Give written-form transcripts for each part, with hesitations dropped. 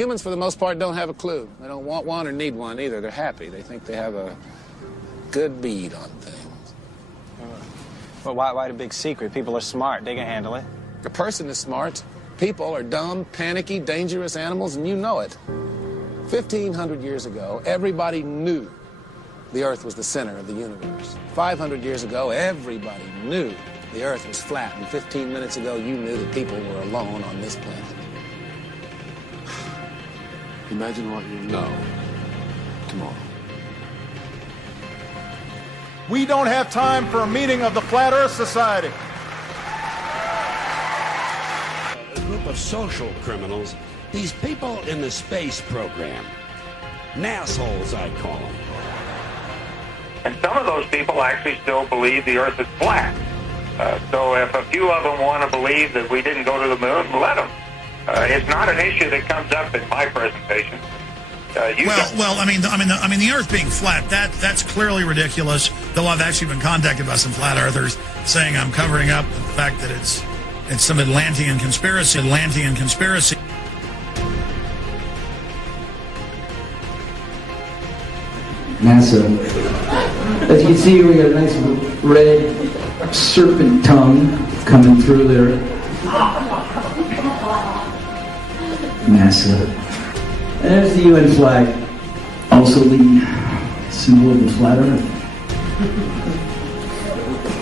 Humans, for the most part, don't have a clue. They don't want one or need one either. They're happy. They think they have a good bead on things. Well, why the big secret? People are smart. They can handle it. A person is smart. People are dumb, panicky, dangerous animals, and you know it. 1,500 years ago, everybody knew the Earth was the center of the universe. 500 years ago, everybody knew the Earth was flat. And 15 minutes ago, you knew that people were alone on this planet. Imagine what you know tomorrow. We don't have time for a meeting of the Flat Earth Society. A group of social criminals, these people in the space program. Nassholes, I call them. And some of those people actually still believe the Earth is flat. So if a few of them want to believe that we didn't go to the moon, let them. It's not an issue that comes up in my presentation. I mean, the Earth being flat, that's clearly ridiculous. Though I've actually been contacted by some flat earthers saying I'm covering up the fact that it's some Atlantean conspiracy. NASA. As you can see, we got a nice red serpent tongue coming through there. NASA. And there's the UN flag, also the symbol of the flat Earth.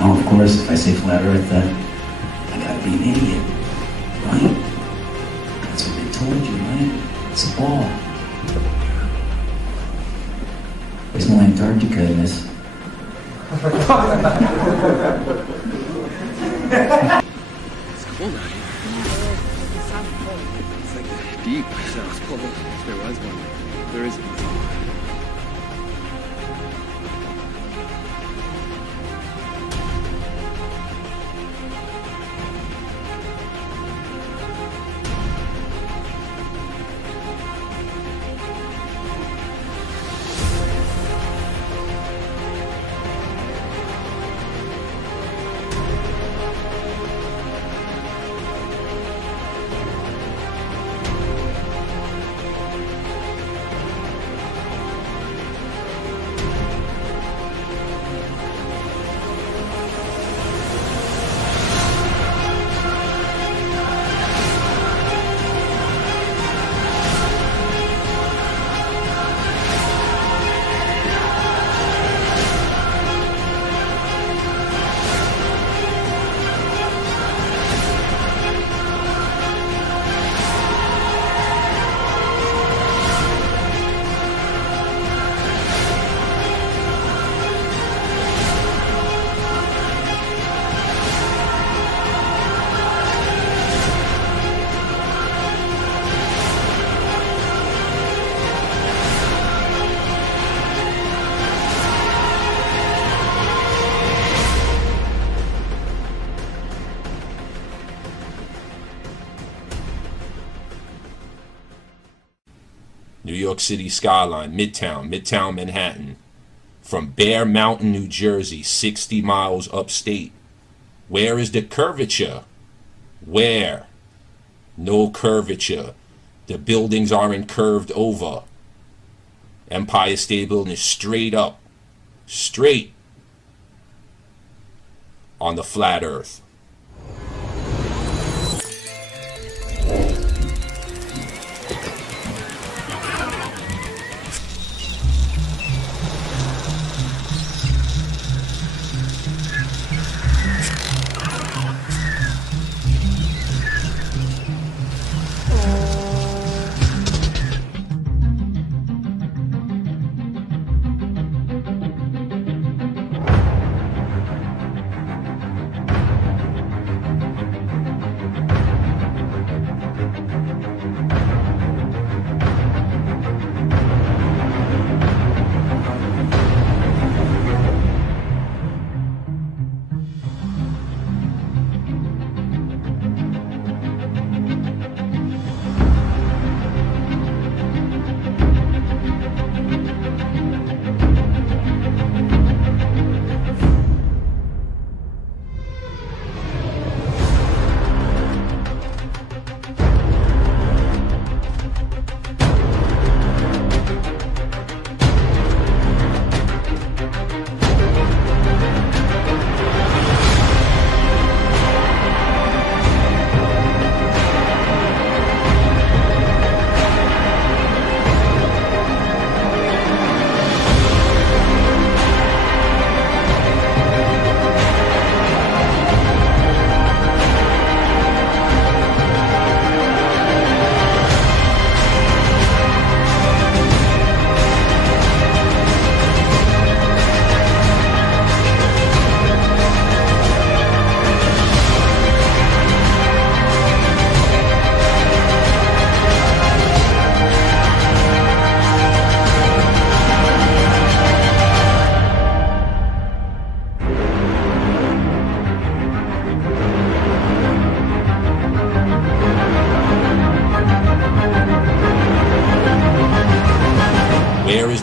Oh, of course, if I say flat Earth, I gotta be an idiot, right? That's what they told you, right? It's a ball. There's no Antarctica in this. It's cold out here. It's like deep. So it's cold. If there was one, there isn't. New York City skyline, Midtown Manhattan. From Bear Mountain, New Jersey, 60 miles upstate. Where is the curvature? Where? No curvature. The buildings aren't curved over. Empire State Building is straight up. Straight. On the flat earth.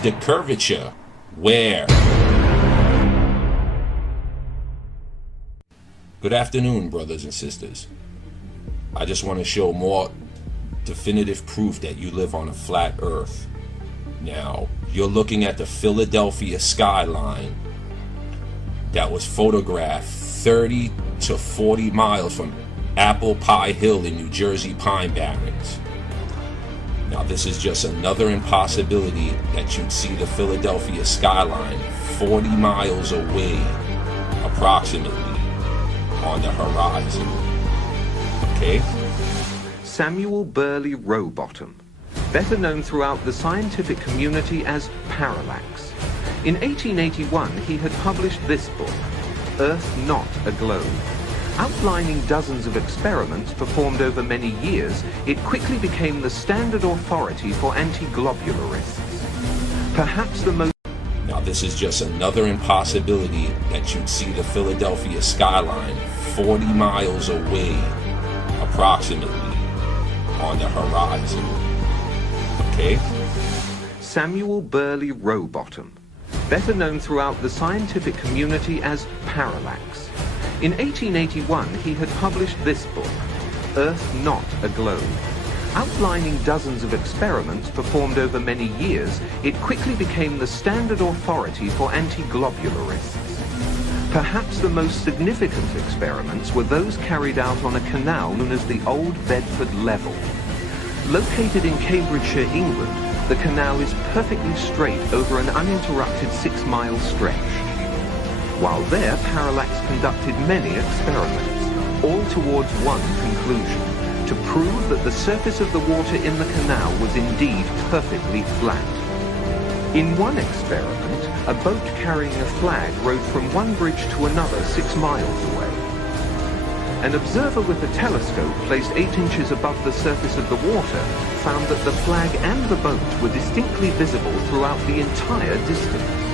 is the curvature? Where? Good afternoon, brothers and sisters. I just want to show more definitive proof that you live on a flat earth. Now, you're looking at the Philadelphia skyline that was photographed 30 to 40 miles from Apple Pie Hill in New Jersey Pine Barrens. Now, this is just another impossibility that you'd see the Philadelphia skyline 40 miles away, approximately, on the horizon. Okay? Samuel Burley Rowbottom, better known throughout the scientific community as Parallax. In 1881, he had published this book, Earth Not a Globe. Outlining dozens of experiments performed over many years, it quickly became the standard authority for anti-globularists. Perhaps the most... Now, this is just another impossibility that you'd see the Philadelphia skyline 40 miles away, approximately, on the horizon. Okay? Samuel Burley Rowbottom, better known throughout the scientific community as Parallax. In 1881, he had published this book, Earth Not a Globe. Outlining dozens of experiments performed over many years, it quickly became the standard authority for anti-globularists. Perhaps the most significant experiments were those carried out on a canal known as the Old Bedford Level. Located in Cambridgeshire, England, the canal is perfectly straight over an uninterrupted 6-mile stretch. While there, Parallax conducted many experiments, all towards one conclusion, to prove that the surface of the water in the canal was indeed perfectly flat. In one experiment, a boat carrying a flag rowed from one bridge to another 6 miles away. An observer with a telescope placed 8 inches above the surface of the water found that the flag and the boat were distinctly visible throughout the entire distance.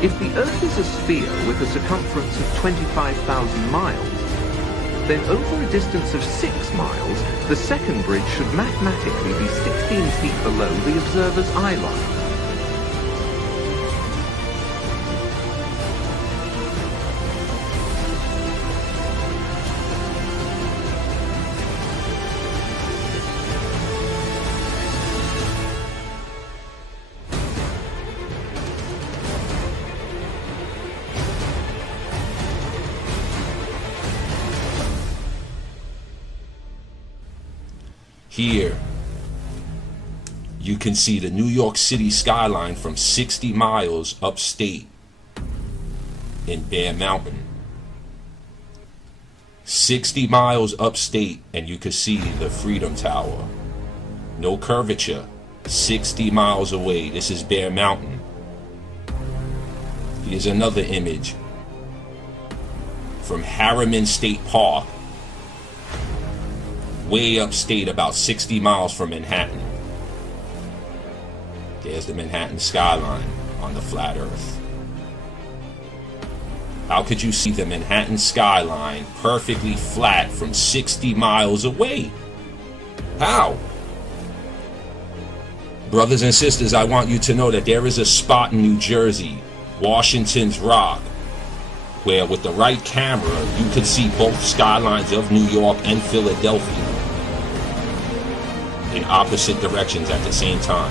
If the Earth is a sphere with a circumference of 25,000 miles, then over a distance of 6 miles, the second bridge should mathematically be 16 feet below the observer's eye line. Here, you can see the New York City skyline from 60 miles upstate in Bear Mountain. 60 miles upstate and you can see the Freedom Tower. No curvature, 60 miles away. This is Bear Mountain. Here's another image from Harriman State Park, way upstate, about 60 miles from Manhattan. There's the Manhattan skyline on the flat earth. How could you see the Manhattan skyline perfectly flat from 60 miles away? How? Brothers and sisters, I want you to know that there is a spot in New Jersey, Washington's Rock, where with the right camera, you could see both skylines of New York and Philadelphia in opposite directions at the same time.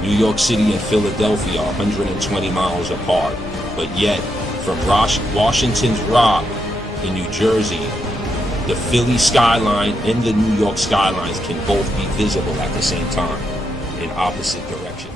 New York City and Philadelphia are 120 miles apart, but yet from Washington's Rock in New Jersey, the Philly skyline and the New York skylines can both be visible at the same time in opposite directions.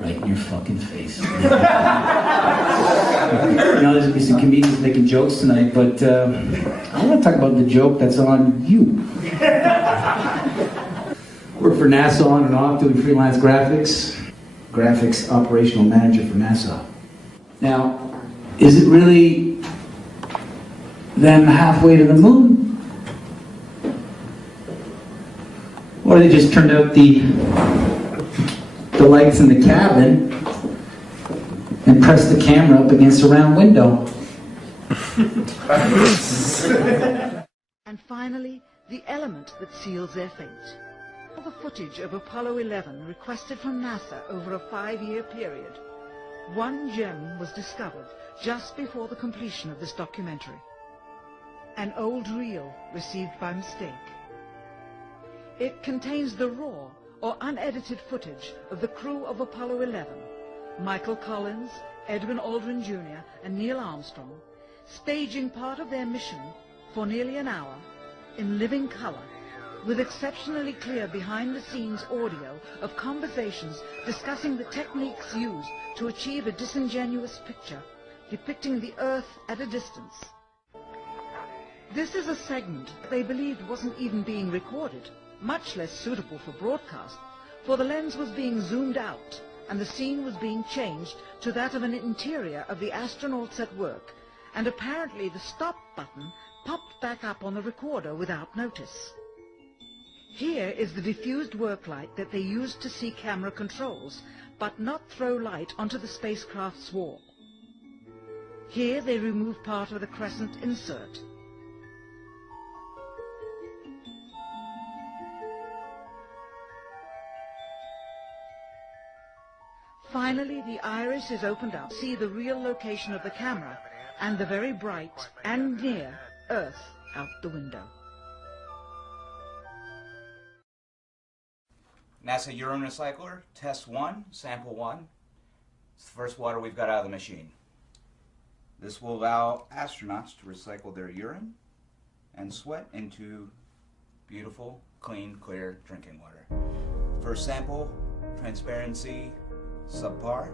Right in your fucking face. You know, there's some comedians making jokes tonight, but I want to talk about the joke that's on you. Work for NASA on and off, doing freelance graphics. Graphics operational manager for NASA. Now, is it really them halfway to the moon? Or they just turned out the lights in the cabin and pressed the camera up against a round window? And finally, the element that seals their fate. All the footage of Apollo 11 requested from NASA over a 5-year period. One gem was discovered just before the completion of this documentary. An old reel received by mistake. It contains the raw or unedited footage of the crew of Apollo 11, Michael Collins, Edwin Aldrin Jr. and Neil Armstrong, staging part of their mission for nearly an hour in living color, with exceptionally clear behind-the-scenes audio of conversations discussing the techniques used to achieve a disingenuous picture depicting the Earth at a distance. This is a segment they believed wasn't even being recorded, much less suitable for broadcast, for the lens was being zoomed out and the scene was being changed to that of an interior of the astronauts at work, and apparently the stop button popped back up on the recorder without notice. Here is the diffused work light that they used to see camera controls, but not throw light onto the spacecraft's wall. Here they remove part of the crescent insert. Finally, the iris is opened up to see the real location of the camera and the very bright and near Earth out the window. NASA urine recycler, test 1, sample 1. It's the first water we've got out of the machine. This will allow astronauts to recycle their urine and sweat into beautiful, clean, clear drinking water. First sample, transparency, subpar.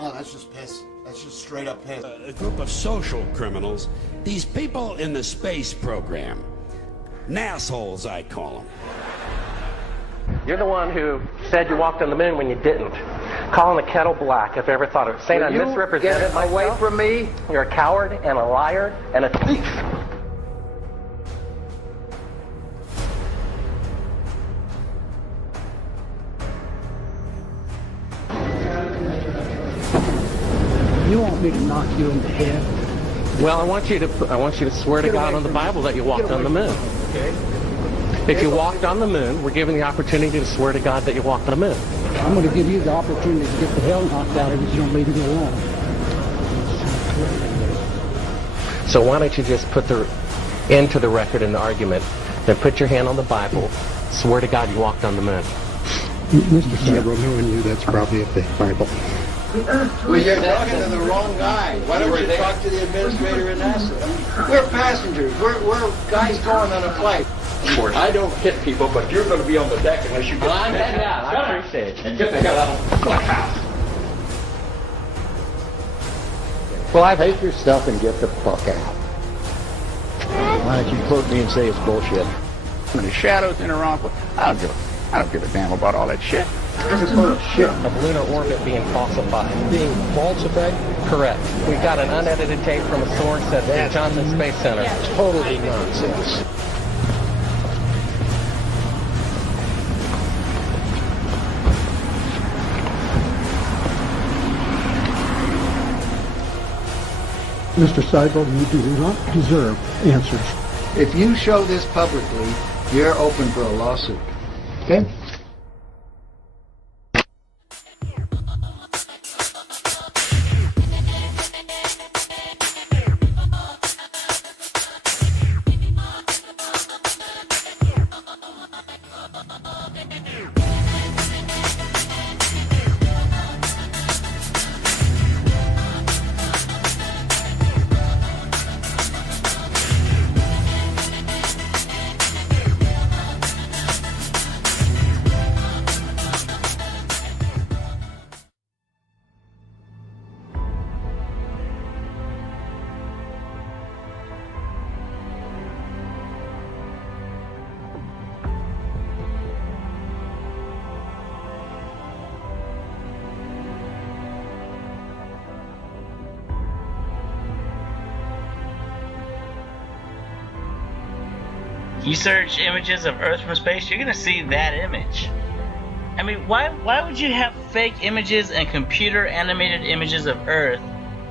Oh, that's just piss. That's just straight up piss. A group of social criminals, these people in the space program. Nassholes, I call them. You're the one who said you walked on the moon when you didn't. Calling the kettle black, if I ever thought of it. Saying I misrepresented myself. Away from me. You're a coward and a liar and a thief. You want me to knock you in the head? Well, I want you to swear to God on the Bible that you walked on the moon. Okay. If you walked on the moon, we're given the opportunity to swear to God that you walked on the moon. I'm going to give you the opportunity to get the hell knocked out of you if you don't leave me alone. So why don't you just put the end to the record in the argument, then put your hand on the Bible, swear to God you walked on the moon. Mr. Cyber, knowing you, that's probably a fake Bible. Well, you're talking to the wrong guy. Why don't you talk to the administrator in NASA? We're passengers. We're guys going on a flight. Of course. I don't hit people, but you're going to be on the deck unless you get I'm heading out. I appreciate it. And get the hell out of the clubhouse. Well, I take your stuff and get the fuck out. Why don't you quote me and say it's bullshit? When the shadows in Iran, I don't give a I don't give a damn about all that shit. Of lunar orbit being falsified. Being falsified? Correct. We got an unedited tape from a source at the Johnson Space Center. Totally nonsense. Mr. Seibel, you do not deserve answers. If you show this publicly, you're open for a lawsuit. Okay? You search images of Earth from space, you're gonna see that image. I mean, why would you have fake images and computer animated images of Earth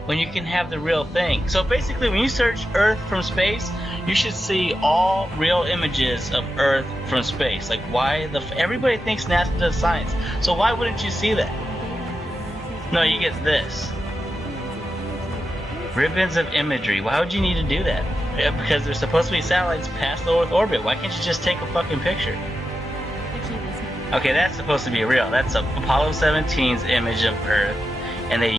when you can have the real thing? So basically, when you search Earth from space, you should see all real images of Earth from space. Like, why everybody thinks NASA does science, so why wouldn't you see that? No, you get this. Ribbons of imagery. Why would you need to do that? Because there's supposed to be satellites past the Earth orbit. Why can't you just take a fucking picture? Okay, that's supposed to be real. That's Apollo 17's image of Earth, and they